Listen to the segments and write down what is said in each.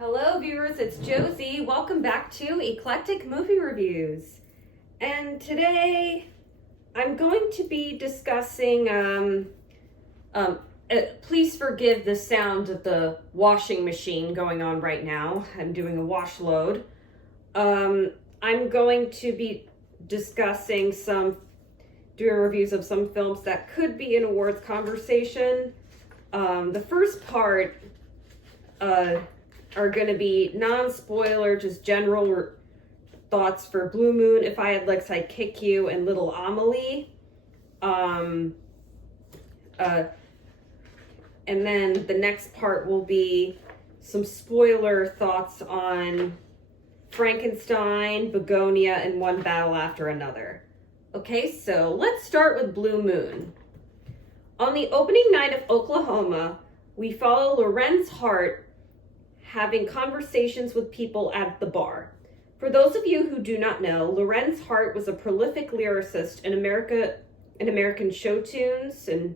Hello viewers, it's Josie. Welcome back to Eclectic Movie Reviews. And today I'm going to be discussing, please forgive the sound of the washing machine going on right now. I'm doing a wash load. I'm going to be discussing doing reviews of some films that could be an awards conversation. The first part, are going to be non-spoiler, just general thoughts for Blue Moon, If I Had Legs I'd Kick You, and Little Amelie. And then the next part will be some spoiler thoughts on Frankenstein, Bugonia, and One Battle After Another. Okay, so let's start with Blue Moon. On the opening night of Oklahoma, we follow Lorenz Hart having conversations with people at the bar. For those of you who do not know, Lorenz Hart was a prolific lyricist in American show tunes, and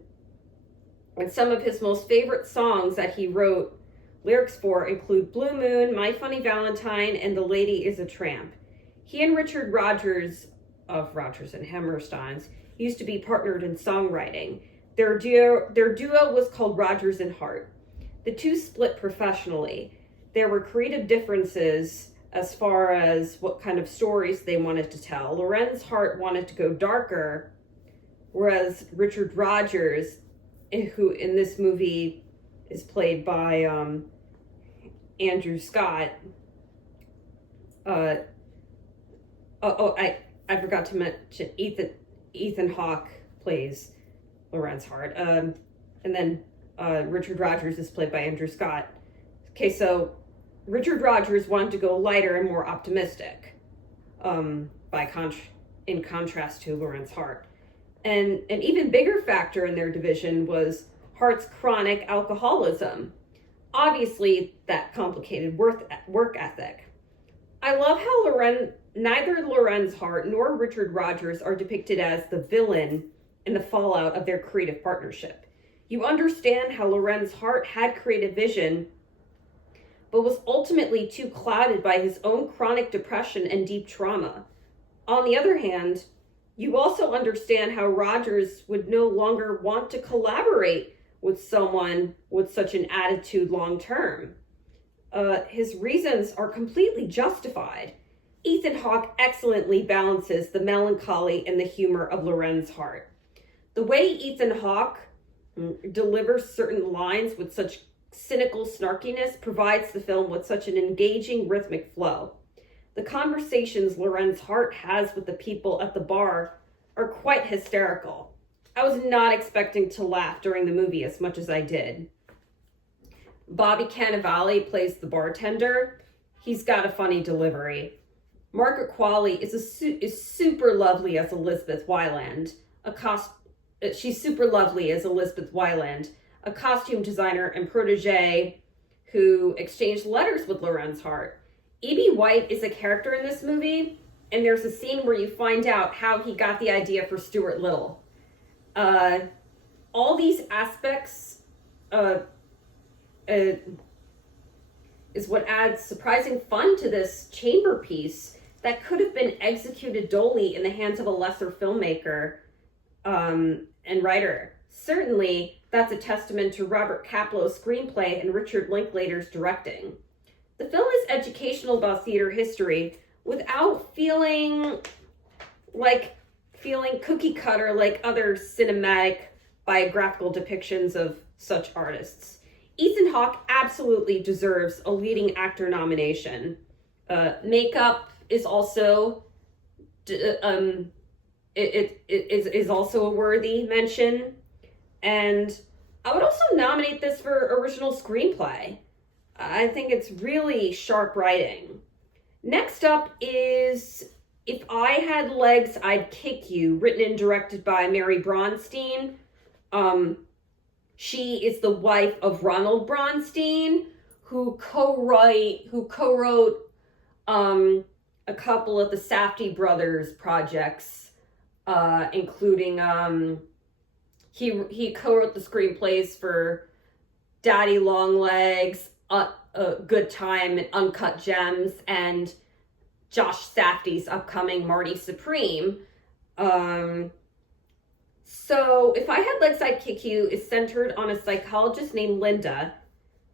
some of his most favorite songs that he wrote lyrics for include Blue Moon, My Funny Valentine, and The Lady is a Tramp. He and Richard Rodgers of Rodgers and Hammersteins used to be partnered in songwriting. Their duo was called Rodgers and Hart. The two split professionally. There were creative differences as far as what kind of stories they wanted to tell. Lorenz Hart wanted to go darker, whereas Richard Rodgers, who in this movie is played by Andrew Scott. I forgot to mention Ethan Hawke plays Lorenz Hart. And then Richard Rodgers is played by Andrew Scott. Okay, so Richard Rodgers wanted to go lighter and more optimistic, in contrast to Lorenz Hart. And an even bigger factor in their division was Hart's chronic alcoholism. Obviously, that complicated work ethic. I love how neither Lorenz Hart nor Richard Rodgers are depicted as the villain in the fallout of their creative partnership. You understand how Lorenz Hart had creative vision, but was ultimately too clouded by his own chronic depression and deep trauma. On the other hand, you also understand how Rodgers would no longer want to collaborate with someone with such an attitude long term. His reasons are completely justified. Ethan Hawke excellently balances the melancholy and the humor of Lorenz Hart. The way Ethan Hawke delivers certain lines with such cynical snarkiness provides the film with such an engaging rhythmic flow. The conversations Lorenz Hart has with the people at the bar are quite hysterical. I was not expecting to laugh during the movie as much as I did. Bobby Cannavale plays the bartender. He's got a funny delivery. Margaret Qualley is super lovely as Elizabeth Weiland. She's super lovely as Elizabeth Weiland, a costume designer and protege who exchanged letters with Lorenz Hart. E.B. White is a character in this movie, and there's a scene where you find out how he got the idea for Stuart Little. All these aspects is what adds surprising fun to this chamber piece that could have been executed dully in the hands of a lesser filmmaker and writer. Certainly, that's a testament to Robert Kaplow's screenplay and Richard Linklater's directing. The film is educational about theater history without feeling cookie cutter like other cinematic biographical depictions of such artists. Ethan Hawke absolutely deserves a leading actor nomination. Makeup is also is also a worthy mention. And I would also nominate this for original screenplay. I think it's really sharp writing. Next up is If I Had Legs, I'd Kick You, written and directed by Mary Bronstein. She is the wife of Ronald Bronstein, who co-wrote a couple of the Safdie brothers projects, including he co-wrote the screenplays for Daddy Longlegs, A Good Time and Uncut Gems and Josh Safdie's upcoming Marty Supreme. So If I Had Legs, I'd Kick You is centered on a psychologist named Linda,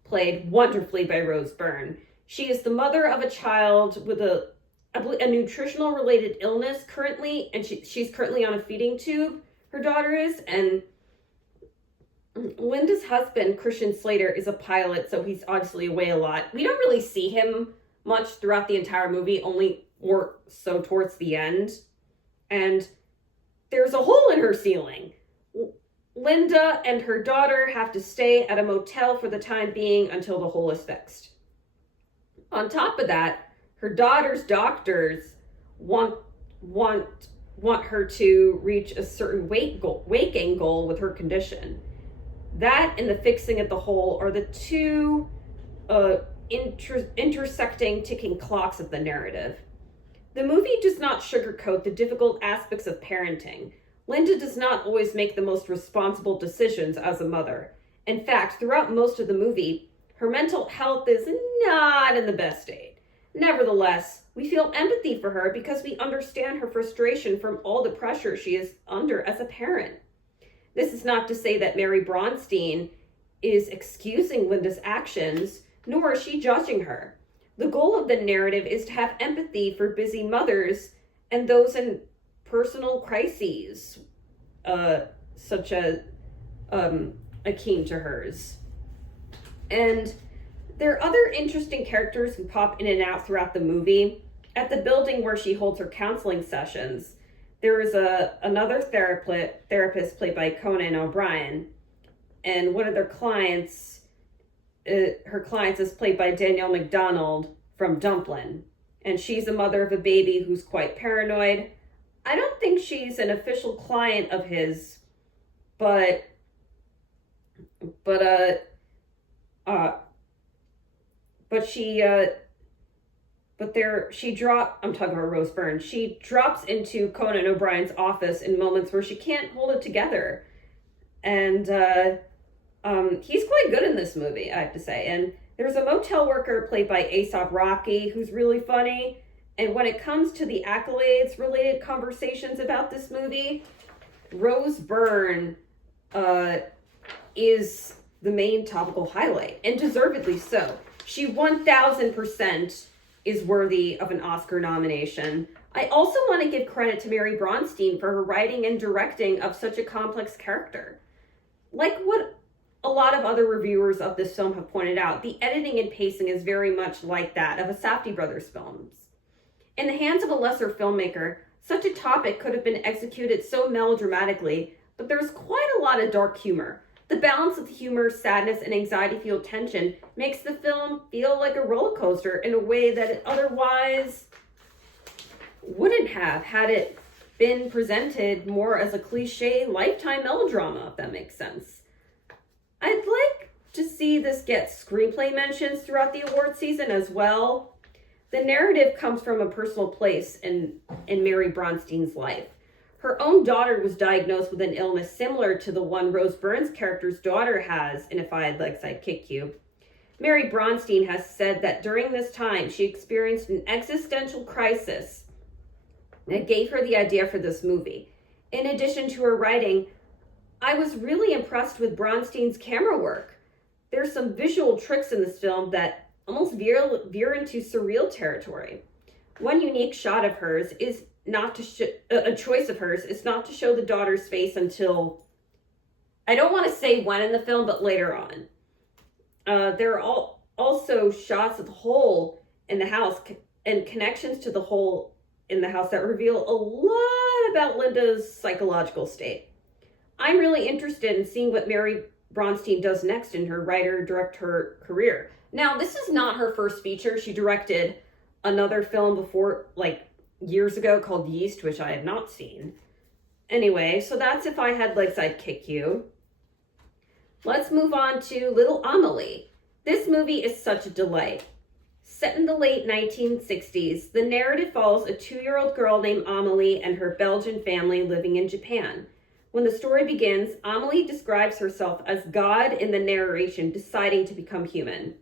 played wonderfully by Rose Byrne. She is the mother of a child with a nutritional related illness currently, and she's currently on a feeding tube, her daughter is, and Linda's husband, Christian Slater, is a pilot, so he's obviously away a lot. We don't really see him much throughout the entire movie, only more so towards the end. And there's a hole in her ceiling. Linda and her daughter have to stay at a motel for the time being until the hole is fixed. On top of that, her daughter's doctors want her to reach a certain weight gain goal with her condition. That and the fixing of the hole are the two intersecting ticking clocks of the narrative. The movie does not sugarcoat the difficult aspects of parenting. Linda does not always make the most responsible decisions as a mother. In fact, throughout most of the movie, her mental health is not in the best state. Nevertheless, we feel empathy for her because we understand her frustration from all the pressure she is under as a parent. This is not to say that Mary Bronstein is excusing Linda's actions, nor is she judging her. The goal of the narrative is to have empathy for busy mothers and those in personal crises, such as akin to hers. And there are other interesting characters who pop in and out throughout the movie. At the building where she holds her counseling sessions, there is another therapist played by Conan O'Brien, and one of their clients, her clients is played by Danielle McDonald from Dumplin', and she's a mother of a baby who's quite paranoid. I don't think she's an official client of his, but I'm talking about Rose Byrne. She drops into Conan O'Brien's office in moments where she can't hold it together. And he's quite good in this movie, I have to say. And there's a motel worker played by Aesop Rocky who's really funny. And when it comes to the accolades-related conversations about this movie, Rose Byrne is the main topical highlight, and deservedly so. She 1000% is worthy of an Oscar nomination. I also want to give credit to Mary Bronstein for her writing and directing of such a complex character. Like what a lot of other reviewers of this film have pointed out, the editing and pacing is very much like that of a Safdie brothers films. In the hands of a lesser filmmaker, such a topic could have been executed so melodramatically, but there's quite a lot of dark humor. The balance of humor, sadness, and anxiety-fueled tension makes the film feel like a roller coaster in a way that it otherwise wouldn't have had it been presented more as a cliche Lifetime melodrama, if that makes sense. I'd like to see this get screenplay mentions throughout the award season as well. The narrative comes from a personal place in Mary Bronstein's life. Her own daughter was diagnosed with an illness similar to the one Rose Byrne's character's daughter has in If I Had Legs, I'd Kick You. Mary Bronstein has said that during this time, she experienced an existential crisis that gave her the idea for this movie. In addition to her writing, I was really impressed with Bronstein's camera work. There's some visual tricks in this film that almost veer into surreal territory. One unique shot of hers is not to a choice of hers is not to show the daughter's face until, I don't want to say when in the film, but later on. There are also shots of the hole in the house and connections to the hole in the house that reveal a lot about Linda's psychological state. I'm really interested in seeing what Mary Bronstein does next in her writer-director career. Now, this is not her first feature. She directed another film before, years ago called Yeast, which I had not seen. Anyway, so that's If I Had Legs, I'd Kick You. Let's move on to Little Amelie. This movie is such a delight. Set in the late 1960s, the narrative follows a 2-year-old girl named Amelie and her Belgian family living in Japan. When the story begins, Amelie describes herself as God in the narration deciding to become human.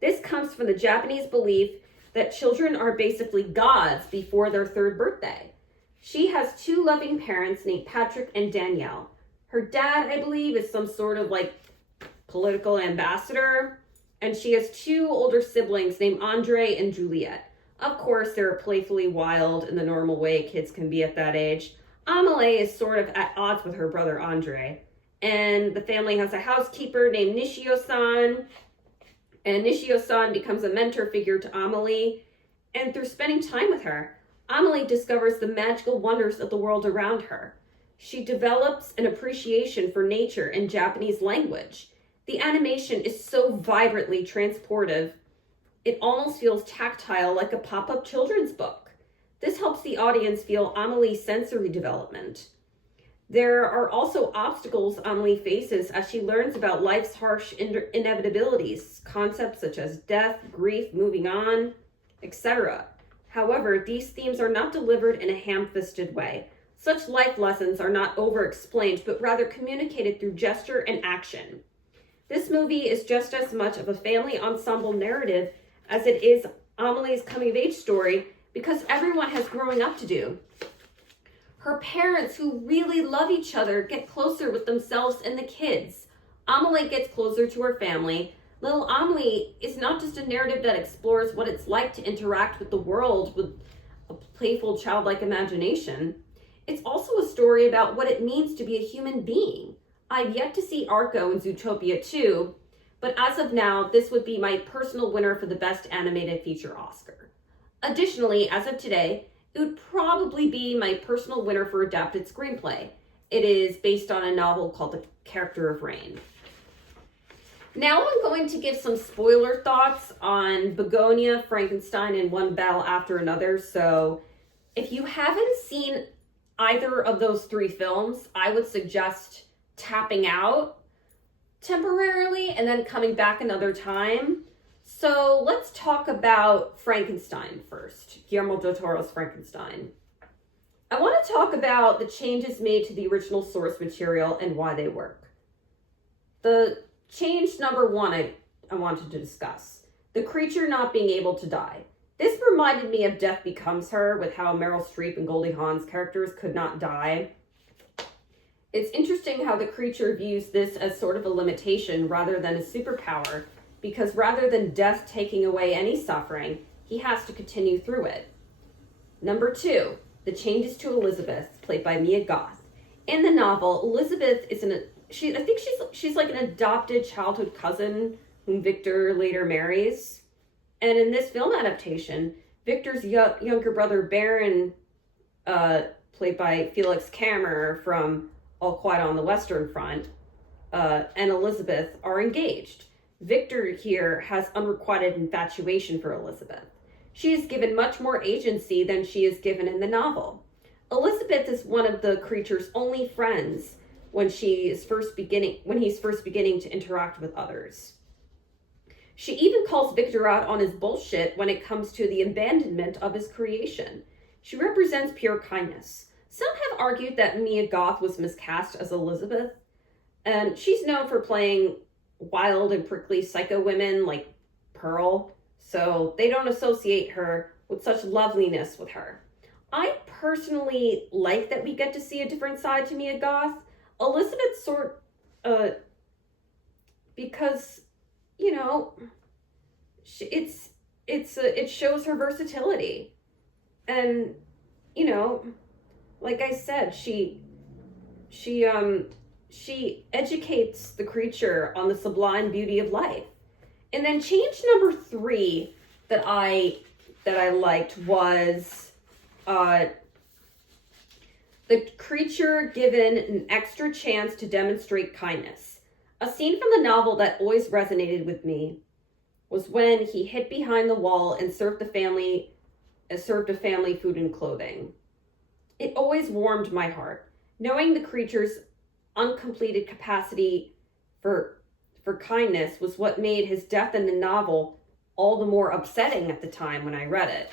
This comes from the Japanese belief that children are basically gods before their third birthday. She has two loving parents named Patrick and Danielle. Her dad, I believe, is some sort of like political ambassador, and she has two older siblings named Andre and Juliet. Of course, they're playfully wild in the normal way kids can be at that age. Amelie is sort of at odds with her brother Andre, and the family has a housekeeper named Nishio-san, and Nishio-san becomes a mentor figure to Amelie, and through spending time with her, Amelie discovers the magical wonders of the world around her. She develops an appreciation for nature and Japanese language. The animation is so vibrantly transportive, it almost feels tactile like a pop-up children's book. This helps the audience feel Amelie's sensory development. There are also obstacles Amelie faces as she learns about life's harsh inevitabilities, concepts such as death, grief, moving on, etc. However, these themes are not delivered in a ham-fisted way. Such life lessons are not over-explained, but rather communicated through gesture and action. This movie is just as much of a family ensemble narrative as it is Amelie's coming-of-age story, because everyone has growing up to do. Her parents, who really love each other, get closer with themselves and the kids. Amelie gets closer to her family. Little Amelie is not just a narrative that explores what it's like to interact with the world with a playful, childlike imagination. It's also a story about what it means to be a human being. I've yet to see Arco in Zootopia 2, but as of now, this would be my personal winner for the Best Animated Feature Oscar. Additionally, as of today, it would probably be my personal winner for adapted screenplay. It is based on a novel called The Character of Rain. Now I'm going to give some spoiler thoughts on Bugonia, Frankenstein, and One Battle After Another. So if you haven't seen either of those three films, I would suggest tapping out temporarily and then coming back another time. So let's talk about Frankenstein first, Guillermo del Toro's Frankenstein. I want to talk about the changes made to the original source material and why they work. The change number one I wanted to discuss, the creature not being able to die. This reminded me of Death Becomes Her, with how Meryl Streep and Goldie Hawn's characters could not die. It's interesting how the creature views this as sort of a limitation rather than a superpower, because rather than death taking away any suffering, he has to continue through it. Number two, the changes to Elizabeth, played by Mia Goth. In the novel, Elizabeth is I think she's like an adopted childhood cousin whom Victor later marries. And in this film adaptation, Victor's younger brother Baron, played by Felix Kammer from All Quiet on the Western Front, and Elizabeth are engaged. Victor here has unrequited infatuation for Elizabeth. She is given much more agency than she is given in the novel. Elizabeth is one of the creature's only friends when he's first beginning to interact with others. She even calls Victor out on his bullshit when it comes to the abandonment of his creation. She represents pure kindness. Some have argued that Mia Goth was miscast as Elizabeth, and she's known for playing wild and prickly psycho women like Pearl, so they don't associate her with such loveliness with her. I personally like that we get to see a different side to Mia Goth. Elizabeth because, you know, it shows her versatility. And, you know, like I said, she educates the creature on the sublime beauty of life. And then change number three that I liked was the creature given an extra chance to demonstrate kindness. A scene from the novel that always resonated with me was when he hid behind the wall and served a family food and clothing. It always warmed my heart, knowing the creature's uncompleted capacity for kindness was what made his death in the novel all the more upsetting at the time when I read it.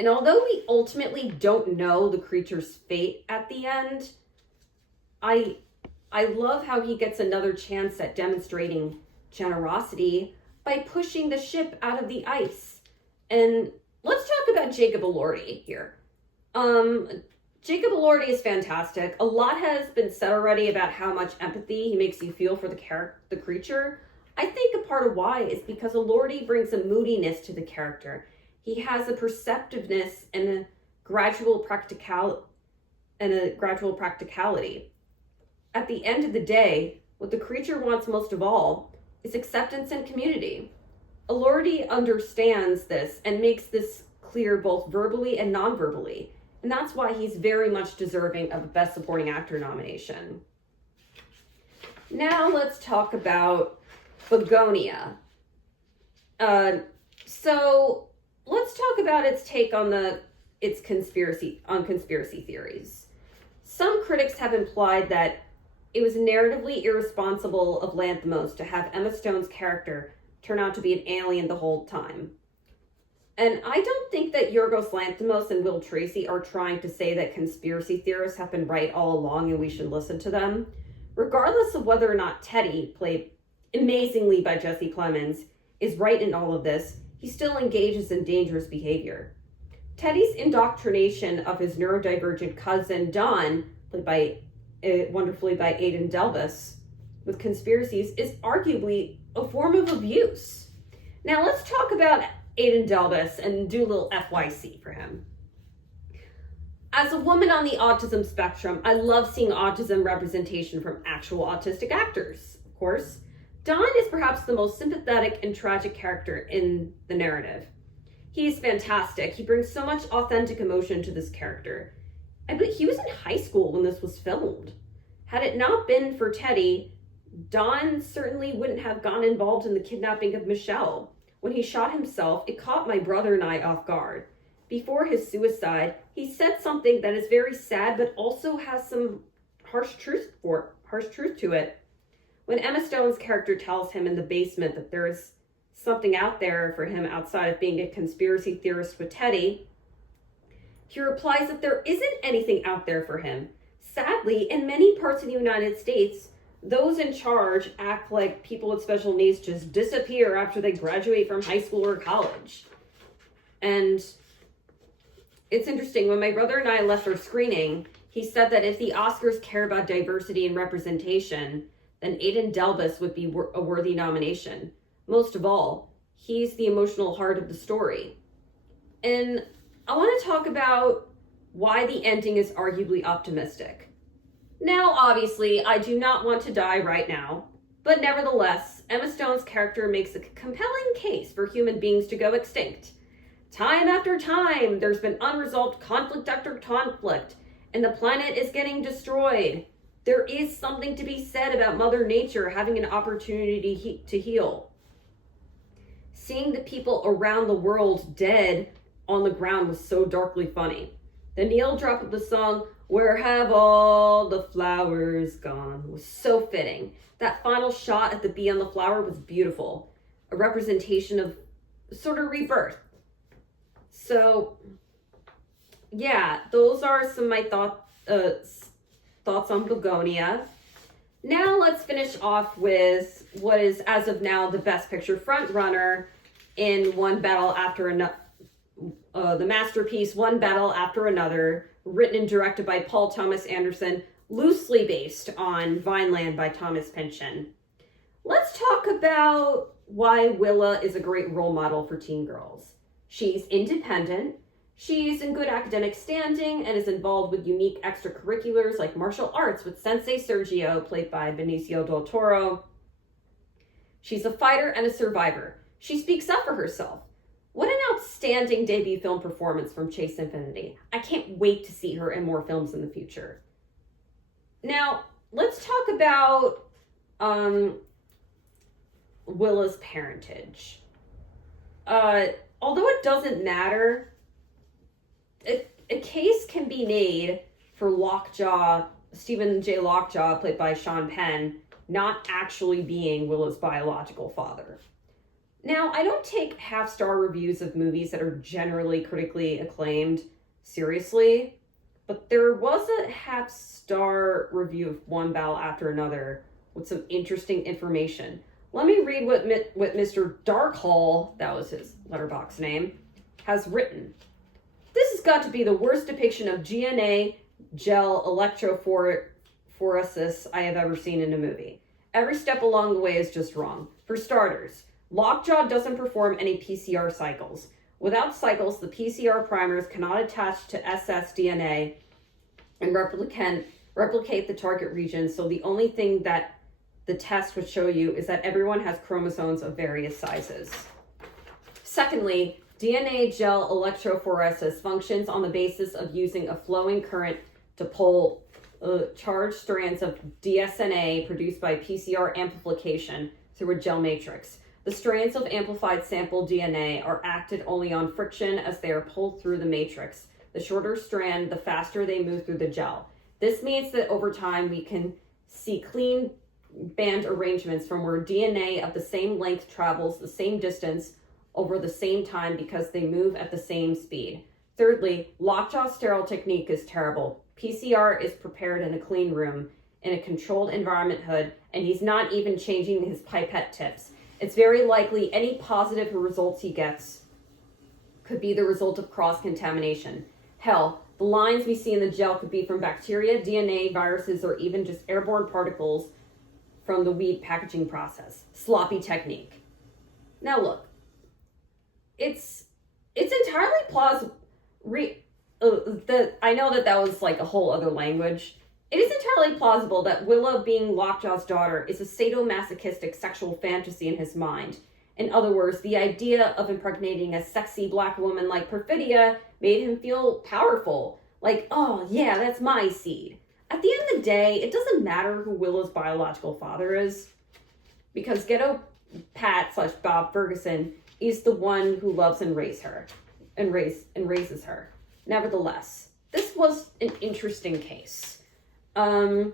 And although we ultimately don't know the creature's fate at the end, I love how he gets another chance at demonstrating generosity by pushing the ship out of the ice. And let's talk about Jacob Elordi here. Jacob Elordi is fantastic. A lot has been said already about how much empathy he makes you feel for the creature. I think a part of why is because Elordi brings a moodiness to the character. He has a perceptiveness and a gradual practicality. At the end of the day, what the creature wants most of all is acceptance and community. Elordi understands this and makes this clear both verbally and non-verbally, and that's why he's very much deserving of a Best Supporting Actor nomination. Now let's talk about Bugonia. So let's talk about its take on conspiracy theories. Some critics have implied that it was narratively irresponsible of Lanthimos to have Emma Stone's character turn out to be an alien the whole time. And I don't think that Yorgos Lanthimos and Will Tracy are trying to say that conspiracy theorists have been right all along and we should listen to them. Regardless of whether or not Teddy, played amazingly by Jesse Plemons, is right in all of this, he still engages in dangerous behavior. Teddy's indoctrination of his neurodivergent cousin Don, played wonderfully by Aidan Delbus, with conspiracies is arguably a form of abuse. Now let's talk about Aidan Delbus and do a little FYC for him. As a woman on the autism spectrum, I love seeing autism representation from actual autistic actors, of course. Don is perhaps the most sympathetic and tragic character in the narrative. He's fantastic. He brings so much authentic emotion to this character. I believe he was in high school when this was filmed. Had it not been for Teddy, Don certainly wouldn't have gotten involved in the kidnapping of Michelle. When he shot himself, it caught my brother and I off guard. Before his suicide, he said something that is very sad, but also has some harsh truth to it. When Emma Stone's character tells him in the basement that there is something out there for him outside of being a conspiracy theorist with Teddy, he replies that there isn't anything out there for him. Sadly, in many parts of the United States, those in charge act like people with special needs just disappear after they graduate from high school or college. And it's interesting, when my brother and I left our screening, he said that if the Oscars care about diversity and representation, then Aidan Delbus would be a worthy nomination. Most of all, he's the emotional heart of the story. And I want to talk about why the ending is arguably optimistic. Now, obviously, I do not want to die right now, but nevertheless, Emma Stone's character makes a compelling case for human beings to go extinct. Time after time, there's been unresolved conflict after conflict, and the planet is getting destroyed. There is something to be said about Mother Nature having an opportunity to heal. Seeing the people around the world dead on the ground was so darkly funny. The needle drop of the song, "Where Have All the Flowers Gone," was so fitting. That final shot at the bee on the flower was beautiful. A representation of sort of rebirth. So, yeah, those are some of my thoughts on Bugonia. Now let's finish off with what is, as of now, the Best Picture frontrunner in One Battle After Another. The masterpiece One Battle After Another, written and directed by Paul Thomas Anderson, loosely based on Vineland by Thomas Pynchon. Let's talk about why Willa is a great role model for teen girls. She's independent, she's in good academic standing, and is involved with unique extracurriculars like martial arts with Sensei Sergio, played by Benicio del Toro. She's a fighter and a survivor. She speaks up for herself. What an outstanding debut film performance from Chase Infinity. I can't wait to see her in more films in the future. Now, let's talk about Willa's parentage. Although it doesn't matter, a case can be made for Lockjaw, Stephen J. Lockjaw, played by Sean Penn, not actually being Willa's biological father. Now, I don't take half-star reviews of movies that are generally critically acclaimed seriously, but there was a half-star review of One Battle After Another with some interesting information. Let me read what Mr. Darkhall, that was his letterbox name, has written. This has got to be the worst depiction of GNA gel electrophoresis I have ever seen in a movie. Every step along the way is just wrong. For starters, Lockjaw doesn't perform any PCR cycles. Without cycles, the PCR primers cannot attach to ssDNA and replicate the target region, so the only thing that the test would show you is that everyone has chromosomes of various sizes. Secondly, DNA gel electrophoresis functions on the basis of using a flowing current to pull charged strands of dsNA produced by PCR amplification through a gel matrix. The strands of amplified sample DNA are acted only on friction as they are pulled through the matrix. The shorter strand, the faster they move through the gel. This means that over time we can see clean band arrangements from where DNA of the same length travels the same distance over the same time because they move at the same speed. Thirdly, Lockjaw's sterile technique is terrible. PCR is prepared in a clean room, in a controlled environment hood, and he's not even changing his pipette tips. It's very likely any positive results he gets could be the result of cross-contamination. Hell, the lines we see in the gel could be from bacteria, DNA, viruses, or even just airborne particles from the weed packaging process. Sloppy technique. Now look, it's entirely plausible. I know that was like a whole other language. It is entirely plausible that Willa, being Lockjaw's daughter, is a sadomasochistic sexual fantasy in his mind. In other words, the idea of impregnating a sexy black woman like Perfidia made him feel powerful. Like, oh yeah, that's my seed. At the end of the day, it doesn't matter who Willa's biological father is, because Ghetto Pat / Bob Ferguson is the one who loves and raises her. Nevertheless, this was an interesting case. I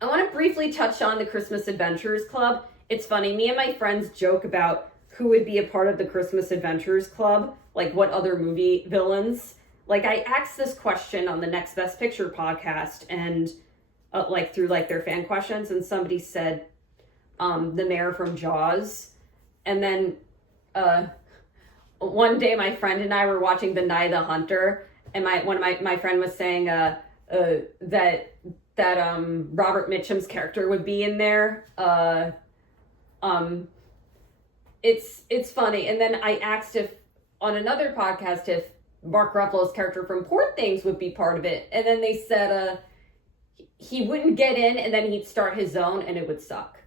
want to briefly touch on the Christmas Adventurers Club. It's funny, me and my friends joke about who would be a part of the Christmas Adventurers Club, like what other movie villains. Like, I asked this question on the Next Best Picture podcast, and through their fan questions, and somebody said the mayor from Jaws. And then one day my friend and I were watching The Night of the Hunter, and my friend was saying that Robert Mitchum's character would be in there. It's funny. And then I asked if on another podcast if Mark Ruffalo's character from Poor Things would be part of it, and then they said he wouldn't get in, and then he'd start his own, and it would suck.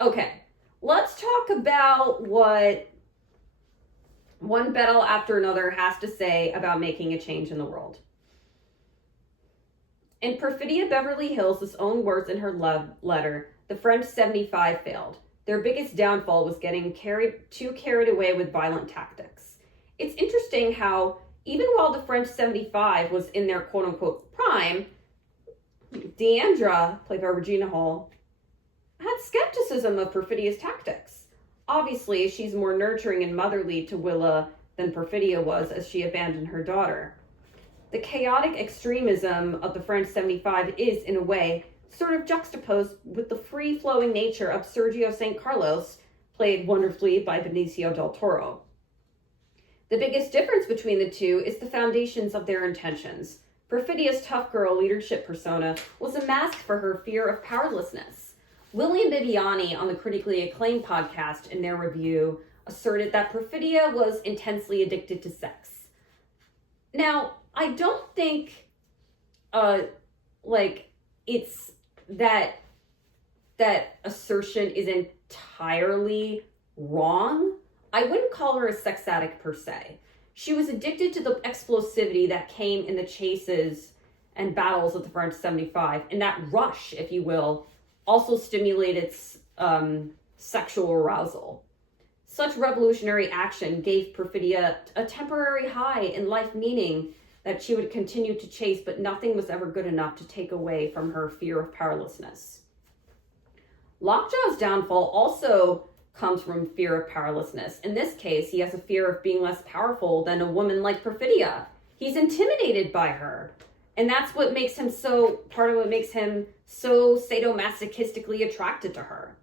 Okay, let's talk about what one battle after another has to say about making a change in the world. In Perfidia Beverly Hills' own words in her love letter, the French 75 failed. Their biggest downfall was getting too carried away with violent tactics. It's interesting how, even while the French 75 was in their quote-unquote prime, Deandra, played by Regina Hall, had skepticism of Perfidia's tactics. Obviously, she's more nurturing and motherly to Willa than Perfidia was, as she abandoned her daughter. The chaotic extremism of the French 75 is, in a way, sort of juxtaposed with the free-flowing nature of Sergio St. Carlos, played wonderfully by Benicio del Toro. The biggest difference between the two is the foundations of their intentions. Perfidia's tough girl leadership persona was a mask for her fear of powerlessness. William Bibiani on the critically acclaimed podcast in their review asserted that Perfidia was intensely addicted to sex. Now, I don't think it's that assertion is entirely wrong. I wouldn't call her a sex addict per se. She was addicted to the explosivity that came in the chases and battles of the French 75, and that rush, if you will, also stimulated sexual arousal. Such revolutionary action gave Perfidia a temporary high in life meaning that she would continue to chase, but nothing was ever good enough to take away from her fear of powerlessness. Lockjaw's downfall also comes from fear of powerlessness. In this case, he has a fear of being less powerful than a woman like Perfidia. He's intimidated by her. And that's what makes him part of what makes him so sadomasochistically attracted to her.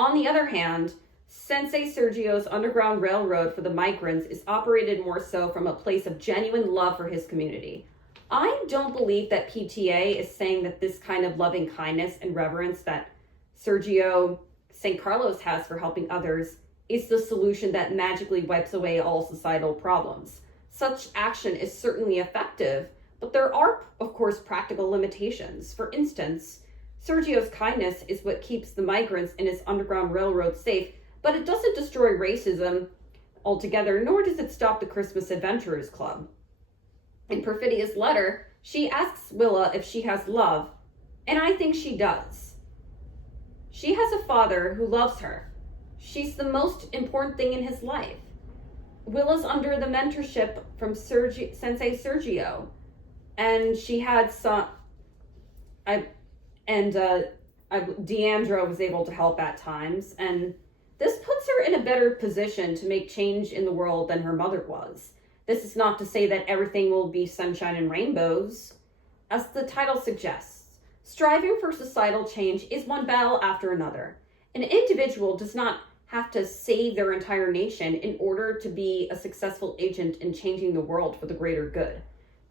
On the other hand, Sensei Sergio's Underground Railroad for the migrants is operated more so from a place of genuine love for his community. I don't believe that PTA is saying that this kind of loving kindness and reverence that Sergio St. Carlos has for helping others is the solution that magically wipes away all societal problems. Such action is certainly effective, but there are, of course, practical limitations. For instance, Sergio's kindness is what keeps the migrants in his Underground Railroad safe, but it doesn't destroy racism altogether, nor does it stop the Christmas Adventurers Club. In Perfidia's letter, she asks Willa if she has love, and I think she does. She has a father who loves her. She's the most important thing in his life. Willa's under the mentorship from Sensei Sergio, and she had Deandra was able to help at times, and this puts her in a better position to make change in the world than her mother was. This is not to say that everything will be sunshine and rainbows. As the title suggests, striving for societal change is one battle after another. An individual does not have to save their entire nation in order to be a successful agent in changing the world for the greater good.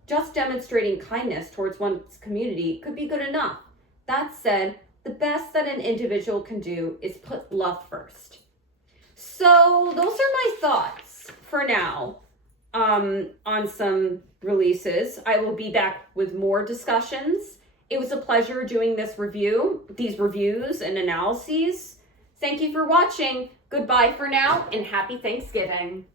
Just demonstrating kindness towards one's community could be good enough. That said, the best that an individual can do is put love first. So those are my thoughts for now on some releases. I will be back with more discussions. It was a pleasure doing these reviews and analyses. Thank you for watching. Goodbye for now, and happy Thanksgiving.